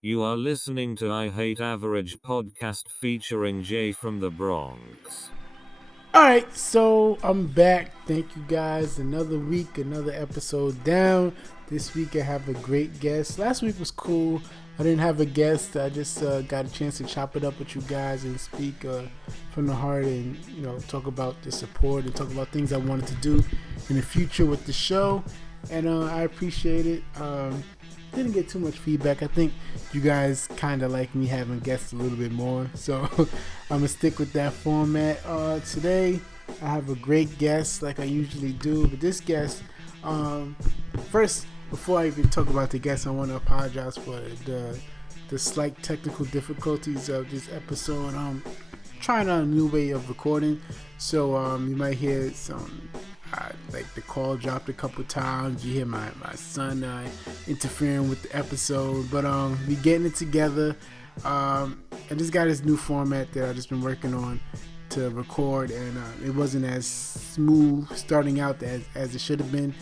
You are listening to I Hate Average podcast featuring Jay from the Bronx. All right, so I'm back. Thank you guys. Another week, another episode down. This week I have a great guest. Last week was cool. I didn't have a guest. I just got a chance to chop it up with you guys and speak from the heart, and talk about the support and talk about things I wanted to do in the future with the show. And I appreciate it. Didn't get too much feedback. I think you guys kind of like me having guests a little bit more, so I'm gonna stick with that format. Today I have a great guest, like I usually do, but this guest, first, before I even talk about the guest, I want to apologize for the slight technical difficulties of this episode. Trying out a new way of recording, so you might hear some like the call dropped a couple times. You hear my son interfering with the episode, but we getting it together. I just got this new format that I just been working on to record, and it wasn't as smooth starting out as it should have been.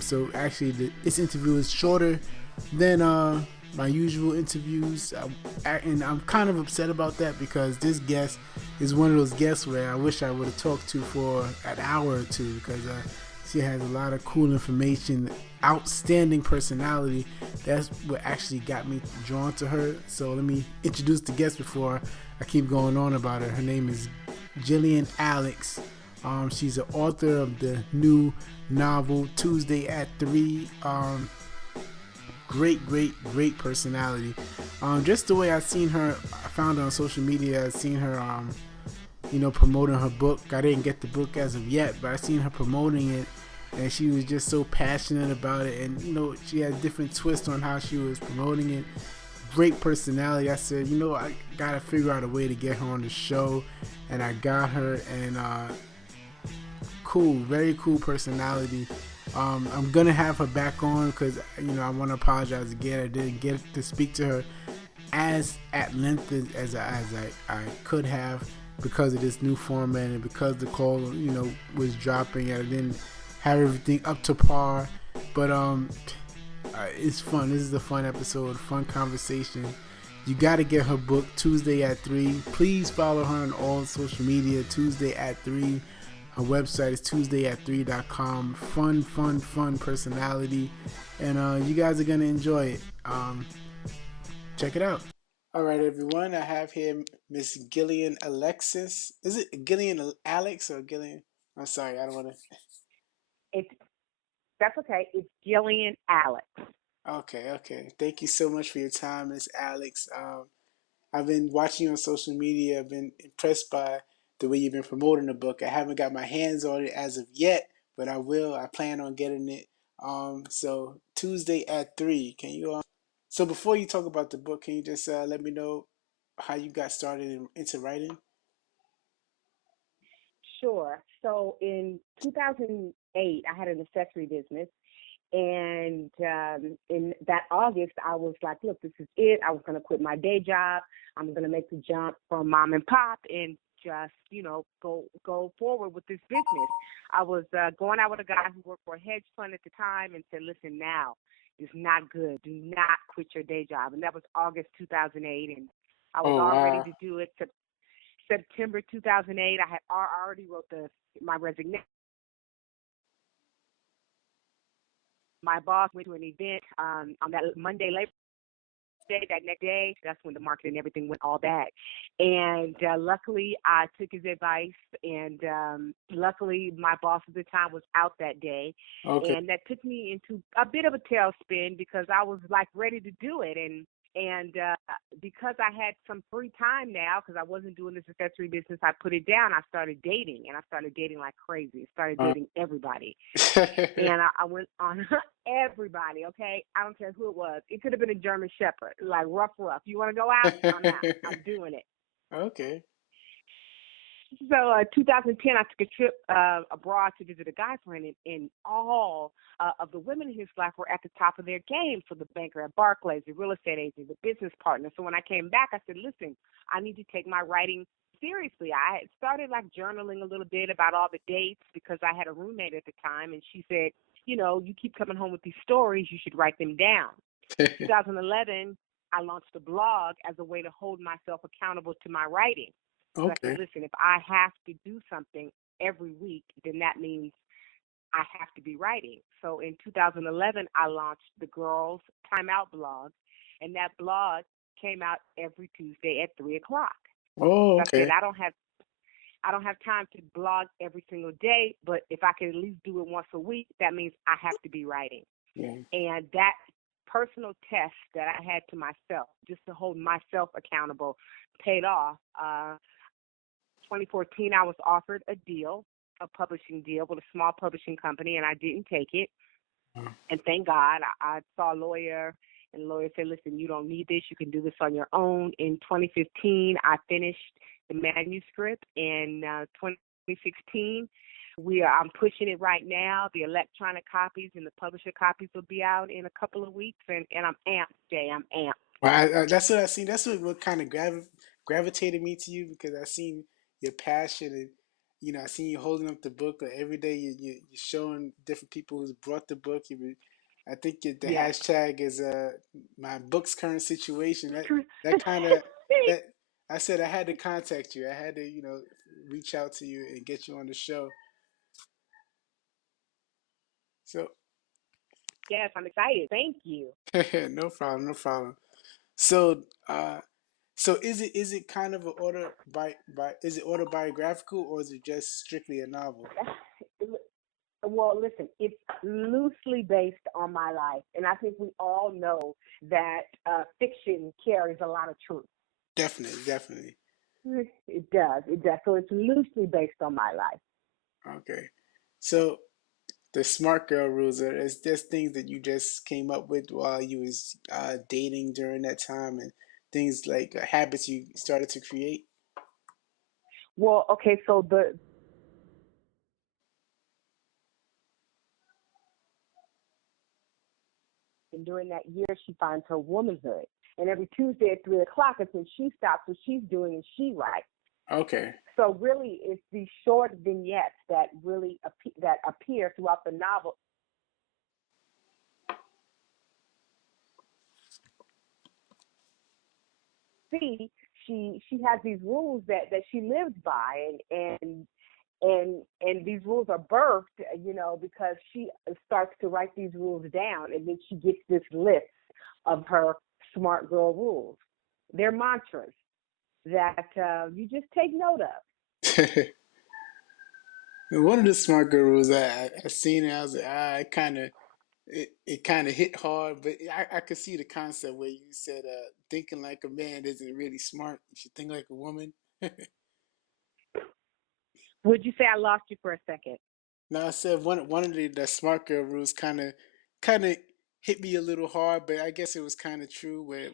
So actually, this interview is shorter than my usual interviews, and I'm kind of upset about that because this guest is one of those guests where I wish I would have talked to for an hour or two, because she has a lot of cool information, outstanding personality. That's what actually got me drawn to her. So let me introduce the guest before I keep going on about her. Her name is Gillian Alex. She's the author of the new novel Tuesday at 3. Great personality. Just the way I seen her, I found her on social media. I seen her, promoting her book. I didn't get the book as of yet, but I seen her promoting it, and she was just so passionate about it. And she had different twists on how she was promoting it. Great personality. I said, I gotta figure out a way to get her on the show, and I got her. And cool, very cool personality. I'm gonna have her back on because I want to apologize again. I didn't get to speak to her as at length as I could have because of this new format and because the call was dropping and I didn't have everything up to par. But it's fun. This is a fun episode, fun conversation. You got to get her book Tuesday at 3. Please follow her on all social media. Tuesday at 3. Her website is tuesdayat3.com. Fun personality. And you guys are going to enjoy it. Check it out. All right, everyone. I have here Miss Gillian Alexis. Is it Gillian Alex or Gillian? I'm sorry. I don't want to. It's That's okay. It's Gillian Alex. Okay. Thank you so much for your time, Miss Alex. I've been watching you on social media. I've been impressed by the way you've been promoting the book. I haven't got my hands on it as of yet, but I will. I plan on getting it. So Tuesday at 3. Can you? So before you talk about the book, can you just let me know how you got started into writing? Sure. So in 2008, I had an accessory business. And in that August, I was like, look, this is it. I was going to quit my day job. I'm going to make the jump from mom and pop and just, go forward with this business. I was going out with a guy who worked for a hedge fund at the time and said, listen, now is not good. Do not quit your day job. And that was August 2008. And I was Oh all ready wow. to do it. September 2008, I had already wrote my resignation. My boss went to an event on that Monday, Labor Day. That next day, that's when the market and everything went all bad. And luckily, I took his advice. And luckily, my boss at the time was out that day. Okay. And that took me into a bit of a tailspin because I was like ready to do it. And because I had some free time now, because I wasn't doing this accessory business, I put it down. I started dating, and I started dating like crazy. I started Uh, dating everybody. And I went on everybody, okay? I don't care who it was. It could have been a German Shepherd, like rough. You want to go out? I'm out. I'm doing it. okay. So 2010, I took a trip abroad to visit a guy friend, and all of the women in his life were at the top of their game. So the banker at Barclays, the real estate agent, the business partner. So when I came back, I said, listen, I need to take my writing seriously. I had started like journaling a little bit about all the dates because I had a roommate at the time, and she said, you keep coming home with these stories, you should write them down. 2011, I launched a blog as a way to hold myself accountable to my writing. So I said, Okay. listen, if I have to do something every week, then that means I have to be writing. So in 2011, I launched the Girls Time Out blog, and that blog came out every Tuesday at 3 o'clock. Oh, So I said, okay. I don't have time to blog every single day, but if I can at least do it once a week, that means I have to be writing. Yeah. And that personal test that I had to myself, just to hold myself accountable, paid off. 2014, I was offered a publishing deal with a small publishing company, and I didn't take it. And thank God, I saw a lawyer, and the lawyer said, listen, you don't need this. You can do this on your own. In 2015, I finished the manuscript. In 2016, I'm pushing it right now. The electronic copies and the publisher copies will be out in a couple of weeks, and I'm amped, Jay. I'm amped. Well, that's what I seen. That's what kind of gravitated me to you because I seen your passion and I seen you holding up the book every day. You're showing different people who's brought the book. I think the Yes. hashtag is my book's current situation. That kind of that I said I had to contact you. I had to reach out to you and get you on the show. So Yes, I'm excited. Thank you. no problem, no problem. So so is it kind of an is it autobiographical or is it just strictly a novel? Well, listen, it's loosely based on my life, and I think we all know that fiction carries a lot of truth. Definitely, definitely. It does. It does. So it's loosely based on my life. Okay. So the smart girl rules are it's just things that you just came up with while you was dating during that time and things like habits you started to create. Well, okay, so and during that year, she finds her womanhood. And every Tuesday at 3 o'clock is when she stops what she's doing and she writes. Okay. So really, it's these short vignettes that really that appear throughout the novel. See, she has these rules that she lives by, and these rules are birthed, because she starts to write these rules down, and then she gets this list of her smart girl rules. They're mantras that you just take note of. One of the smart girl rules I seen it, I was like, it kind of hit hard, but I could see the concept where you said thinking like a man isn't really smart. You should think like a woman. Would you say I lost you for a second? No, I said one of the smart girl rules kind of hit me a little hard, but I guess it was kind of true where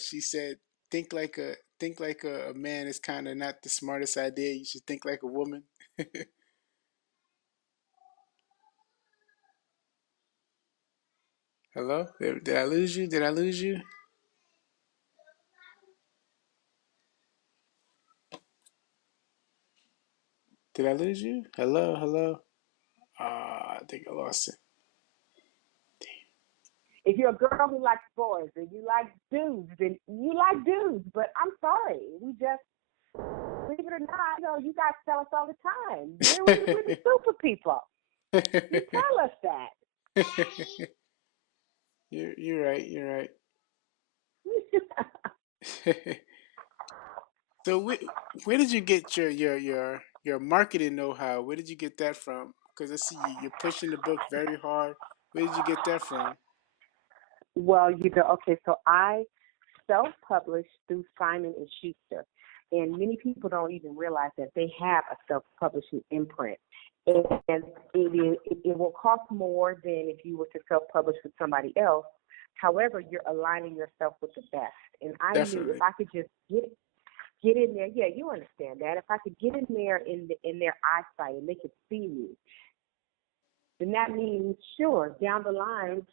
she said think like a man is kind of not the smartest idea. You should think like a woman. Hello? Did I lose you? Did I lose you? Did I lose you? Hello, hello. I think I lost it. If you're a girl who likes boys and you like dudes, then you like dudes. But I'm sorry, we just believe it or not, you guys tell us all the time we're the super people. You tell us You're right. You're right. that. So where did you get your marketing know-how? Where did you get that from? Because I see you're pushing the book very hard. Where did you get that from? Well, okay, so I self-published through Simon and Schuster, and many people don't even realize that they have a self-publishing imprint, and it will cost more than if you were to self-publish with somebody else. However, you're aligning yourself with the best, and I knew if Definitely. I could just get in there, yeah, you understand that. If I could get in there in their eyesight and they could see me, then that means, sure, down the line,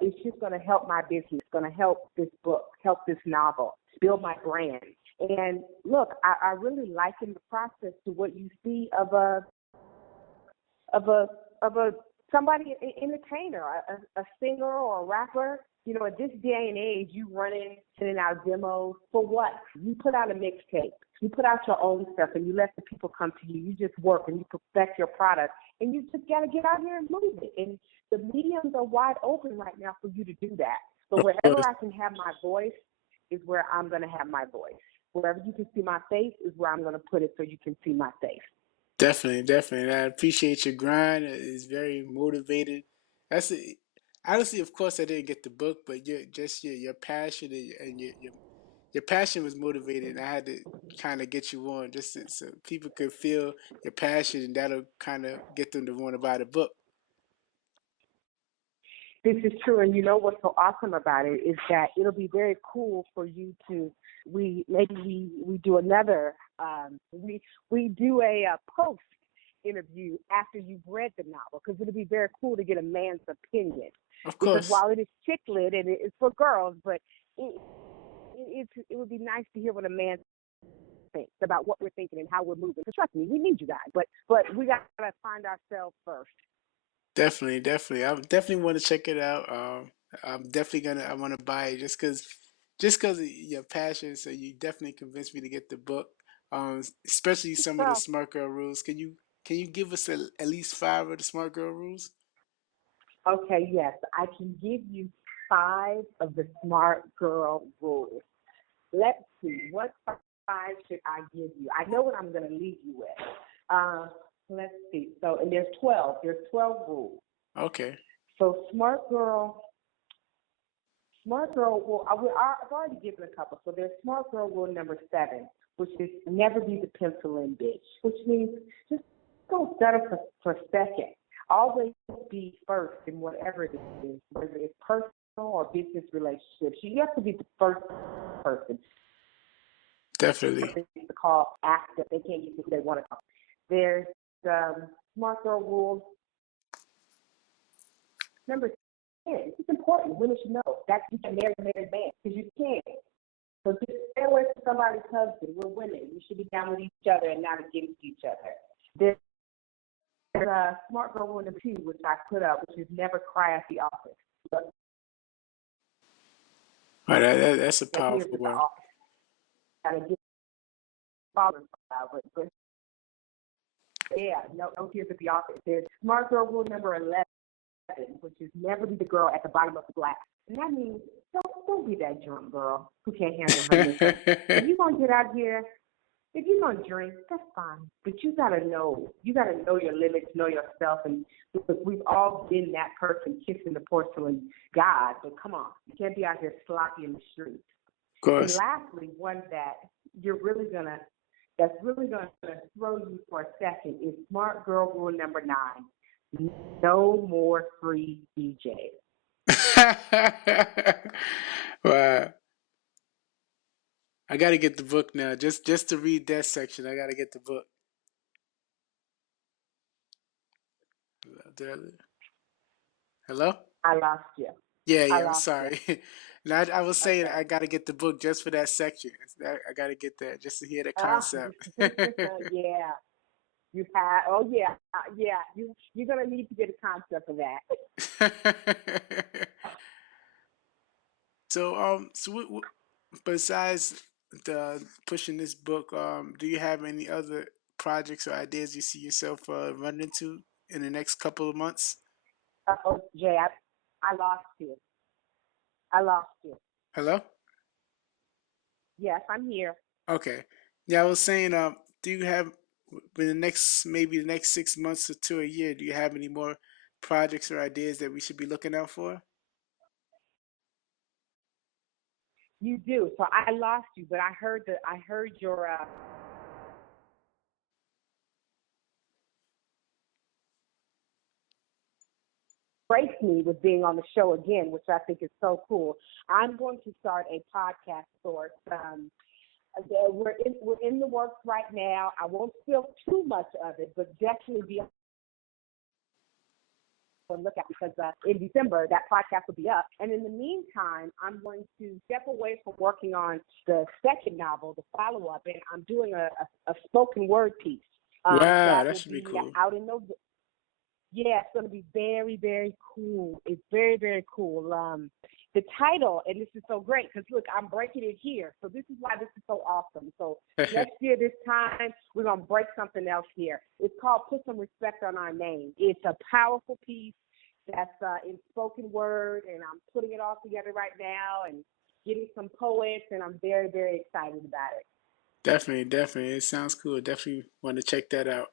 it's just going to help my business, going to help this book, help this novel, build my brand. And look, I really liken the process to what you see of a somebody, an entertainer, a singer or a rapper. You know, at this day and age, you running in and out demos for what? You put out a mixtape. You put out your own stuff and you let the people come to you. You just work and you perfect your product and you just got to get out here and move it. And the mediums are wide open right now for you to do that. So Of wherever course. I can have my voice is where I'm going to have my voice. Wherever you can see my face is where I'm going to put it so you can see my face. Definitely, definitely. And I appreciate your grind. It's very motivated. That's it. Honestly, of course, I didn't get the book, but your passion and your passion was motivated. And I had to kind of get you on so people could feel your passion, and that'll kind of get them to want to buy the book. This is true, and you know what's so awesome about it is that it'll be very cool for you to we do another we do a post interview after you've read the novel because it'll be very cool to get a man's opinion Of because course, while it is chick lit and it's for girls, but it would be nice to hear what a man thinks about what we're thinking and how we're moving. Because trust me, we need you guys, but we got to find ourselves first. definitely, definitely. I definitely want to check it out. I'm definitely gonna. I want to buy it just cause of your passion. So you definitely convinced me to get the book. Especially some of the So, smart girl rules. Can you give us at least five of the smart girl rules? okay, yes, I can give you 5 of the smart girl rules. Let's see, what 5 should I give you? I know what I'm going to leave you with. Uh, let's see. So, and there's 12. There's 12 rules. Okay. So, well, I've already given a couple. So there's smart girl rule number 7, which is never be the pencil-in bitch, which means just don't settle for second. Always be first in whatever it is, whether it's personal or business relationships. You have to be the first person. Definitely. To call active. They can't use it if they want to call. There's smart girl rule number 10. It's important. Women should know that you can marry a married man because you can. So just stay away from somebody's husband. We're women. We should be down with each other and not against each other. There's smart girl rule number 2, which I put up, which is never cry at the office. But All right, that's a the tears powerful at the one. office. Gotta get father, but yeah, no tears at the office. There's smart girl rule number 11, which is never be the girl at the bottom of the glass. And that means don't be that drunk girl who can't handle her liquor. If you're gonna get out here, if you're gonna drink, that's fine. But you gotta know your limits, know yourself, and because we've all been that person kissing the porcelain god. But come on, you can't be out here sloppy in the streets. Of And course. lastly, one that's really gonna throw you for a second is smart girl rule number 9. No more free DJs. Wow. I gotta get the book now. Just to read that section, I gotta get the book. Hello? I lost you. Yeah, I yeah, I'm lost you. sorry. Now, I was saying Okay. I gotta get the book just for that section. I gotta get that just to hear the Ah, concept. yeah. You have. Oh yeah, yeah. You're gonna need to get a concept of that. So besides the pushing this book, do you have any other projects or ideas you see yourself running into in the next couple of months? Oh, Jay, I lost you. I lost you. Hello? Yes, I'm here. Okay. Yeah, I was saying, do you have in maybe the next 6 months or to a year, do you have any more projects or ideas that we should be looking out for? You do. So I lost you, but I heard your breaks me with being on the show again, which I think is so cool. I'm going to start a podcast source. We're in the works right now. I won't spill too much of it, but definitely be on look at because in December that podcast will be up. And in the meantime, I'm going to step away from working on the second novel, the follow up, and I'm doing a spoken word piece Wow, that that will should be be cool. out in November. Yeah, it's going to be very, very cool. It's very, very cool. the title, and this is so great because look, I'm breaking it here. So this is why this is so awesome. So next year, this time, we're going to break something else here. It's called Put Some Respect on Our Name. It's a powerful piece that's in spoken word, and I'm putting it all together right now and getting some poets, and I'm very, very excited about it. Definitely. It sounds cool. Definitely want to check that out.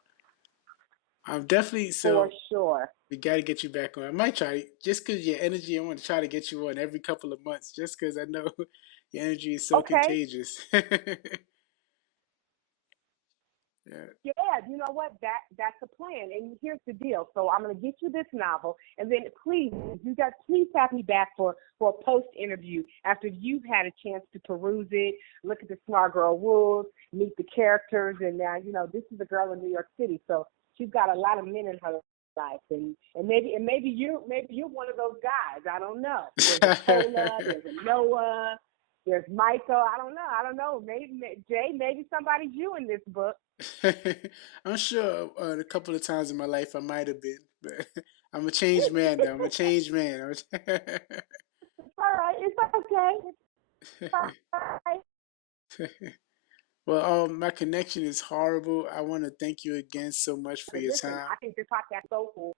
I'm definitely For so. sure. We got to get you back on. I might try just because your energy. I want to try to get you on every couple of months, just because I know your energy is so Okay. contagious. Yeah. Yeah, you know what? That's the plan. And here's the deal. So I'm gonna get you this novel, and then please, please have me back for a post interview after you've had a chance to peruse it, look at the Smart Girl rules, meet the characters, and this is a girl in New York City, so she's got a lot of men in her life, and maybe you're one of those guys. I don't know. There's a Cola, there's a Noah. There's Michael. I don't know. Maybe Jay. Maybe somebody's you in this book. I'm sure a couple of times in my life I might have been, but I'm a changed man though. I'm a changed man. It's all right. It's okay. It's all right. Well, my connection is horrible. I want to thank you again so much for your Listen, time. I think this podcast so cool.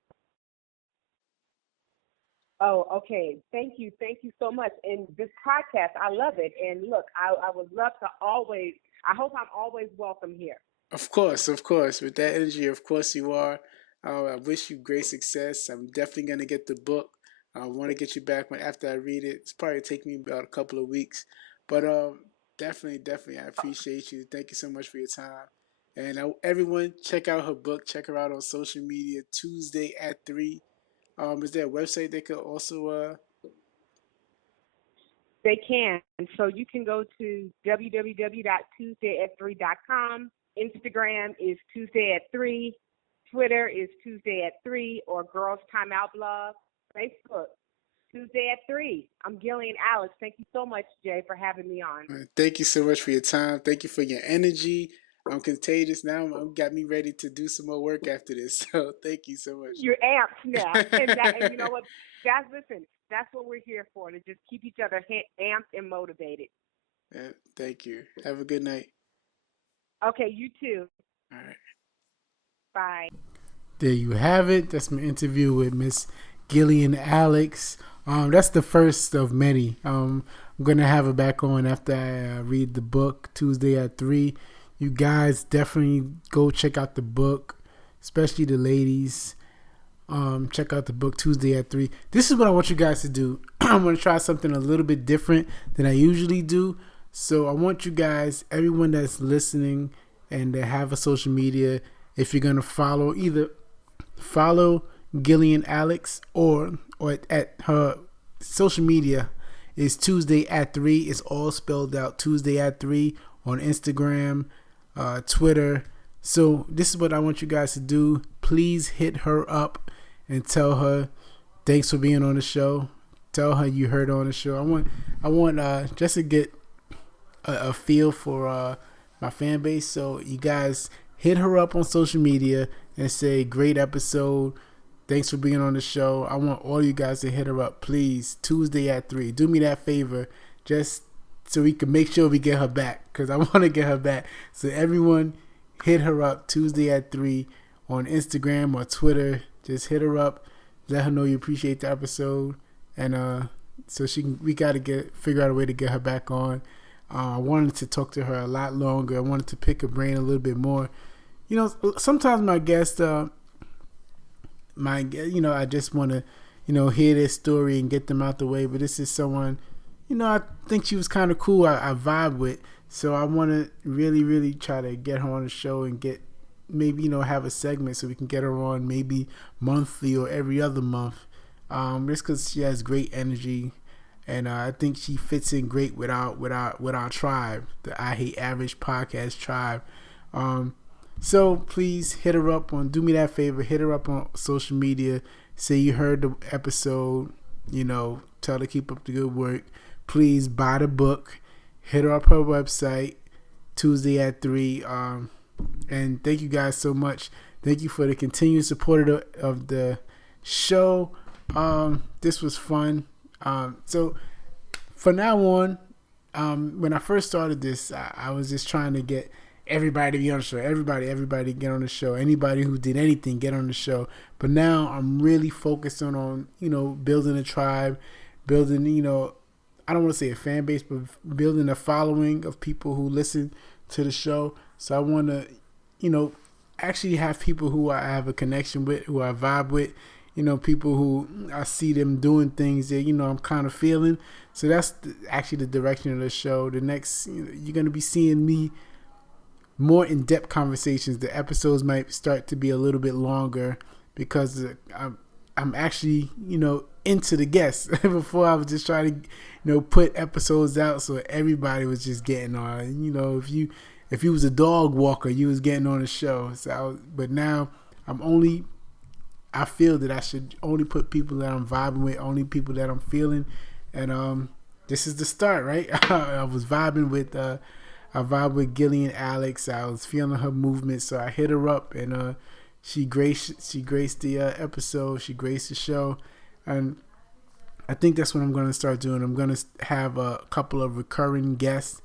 Oh, okay. Thank you. Thank you so much. And this podcast, I love it. And look, I would love to always, I hope I'm always welcome here. Of course, of course. With that energy, of course you are. I wish you great success. I'm definitely gonna get the book. I want to get you back when after I read it. It's probably take me about a couple of weeks, but definitely, I appreciate you. Thank you so much for your time. And everyone, check out her book. Check her out on social media. Tuesday at 3. Is there a website they could also? They can. So you can go to www.tuesdayat3.com. Instagram is Tuesday at 3. Twitter is Tuesday at 3, or Girls Time Out blog. Facebook, Tuesday at 3. I'm Gillian Alex. Thank you so much, Jay, for having me on. Thank you so much for your time. Thank you for your energy. I'm contagious now. Got me ready to do some more work after this. So thank you so much. You're amped now, and you know what? That's what we're here for, to just keep each other amped and motivated. Thank you. Have a good night. Okay, you too. All right. Bye. There you have it. That's my interview with Miss Gillian Alex. That's the first of many. I'm gonna have her back on after I read the book Tuesday at 3. You guys definitely go check out the book, especially the ladies. Check out the book Tuesday at 3. This is what I want you guys to do. I'm gonna try something a little bit different than I usually do. So I want you guys, everyone that's listening and that have a social media, if you're gonna follow Gillian Alex or at her social media is Tuesday at 3. It's all spelled out, Tuesday at 3 on Instagram, Twitter. So this is what I want you guys to do. Please hit her up and tell her thanks for being on the show. Tell her you heard her on the show. I want just to get a feel for my fan base. So you guys hit her up on social media and say great episode. Thanks for being on the show. I want all you guys to hit her up, please. Tuesday at 3. Do me that favor, just so we can make sure we get her back, because I want to get her back. So everyone, hit her up Tuesday at 3 on Instagram or Twitter. Just hit her up. Let her know you appreciate the episode, and so we got to figure out a way to get her back on. I wanted to talk to her a lot longer. I wanted to pick her brain a little bit more. Sometimes my guests, I just want to, hear their story and get them out the way. But this is someone, I think she was kind of cool. I vibe with. So I want to really, really try to get her on the show and get maybe, have a segment so we can get her on maybe monthly or every other month. Just because she has great energy. And I think she fits in great with our tribe, the I Hate Average podcast tribe. So please hit her up do me that favor, hit her up on social media. Say you heard the episode, tell her to keep up the good work. Please buy the book. Hit her up her website, Tuesday at 3. And thank you guys so much. Thank you for the continued support of the show. This was fun. So from now on, when I first started this, I was just trying to get everybody to be on the show. Everybody get on the show. Anybody who did anything, get on the show. But now I'm really focused on building a tribe, building, I don't want to say a fan base, but building a following of people who listen to the show. So I want to, actually have people who I have a connection with, who I vibe with, people who I see them doing things that, I'm kind of feeling. So that's actually the direction of the show. The next, you're going to be seeing me more in-depth conversations. The episodes might start to be a little bit longer because I'm actually, into the guests. Before I was just trying to, put episodes out so everybody was just getting on. If you was a dog walker, you was getting on the show. But now I feel that I should only put people that I'm vibing with, only people that I'm feeling, and this is the start, right? I was vibing with I vibe with Gillian Alex. I was feeling her movement, so I hit her up, and she graced the episode. She graced the show, and I think that's what I'm going to start doing. I'm going to have a couple of recurring guests.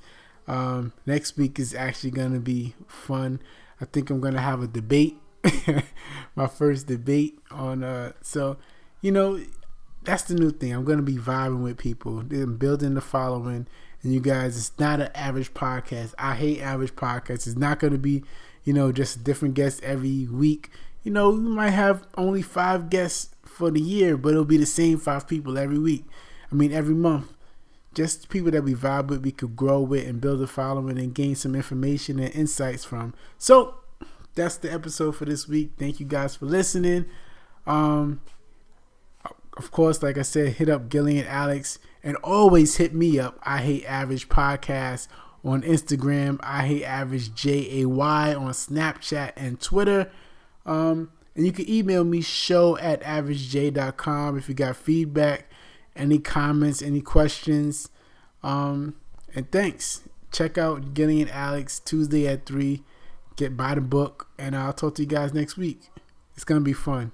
Next week is actually going to be fun. I think I'm going to have a debate, my first debate on. So, that's the new thing. I'm going to be vibing with people, building the following. And you guys, it's not an average podcast. I hate average podcasts. It's not going to be, just different guests every week. We might have only 5 guests for the year, but it'll be the same 5 people every week. Every month. Just people that we vibe with, we could grow with and build a following and gain some information and insights from. So, that's the episode for this week. Thank you guys for listening. Of course, like I said, hit up Gillian Alex, and always hit me up. I Hate Average Podcast on Instagram. I Hate Average JAY on Snapchat and Twitter. And you can email me show@averagej.com if you got feedback, any comments, any questions. And thanks. Check out Gillian Alex Tuesday at 3. Buy the book, and I'll talk to you guys next week. It's gonna be fun.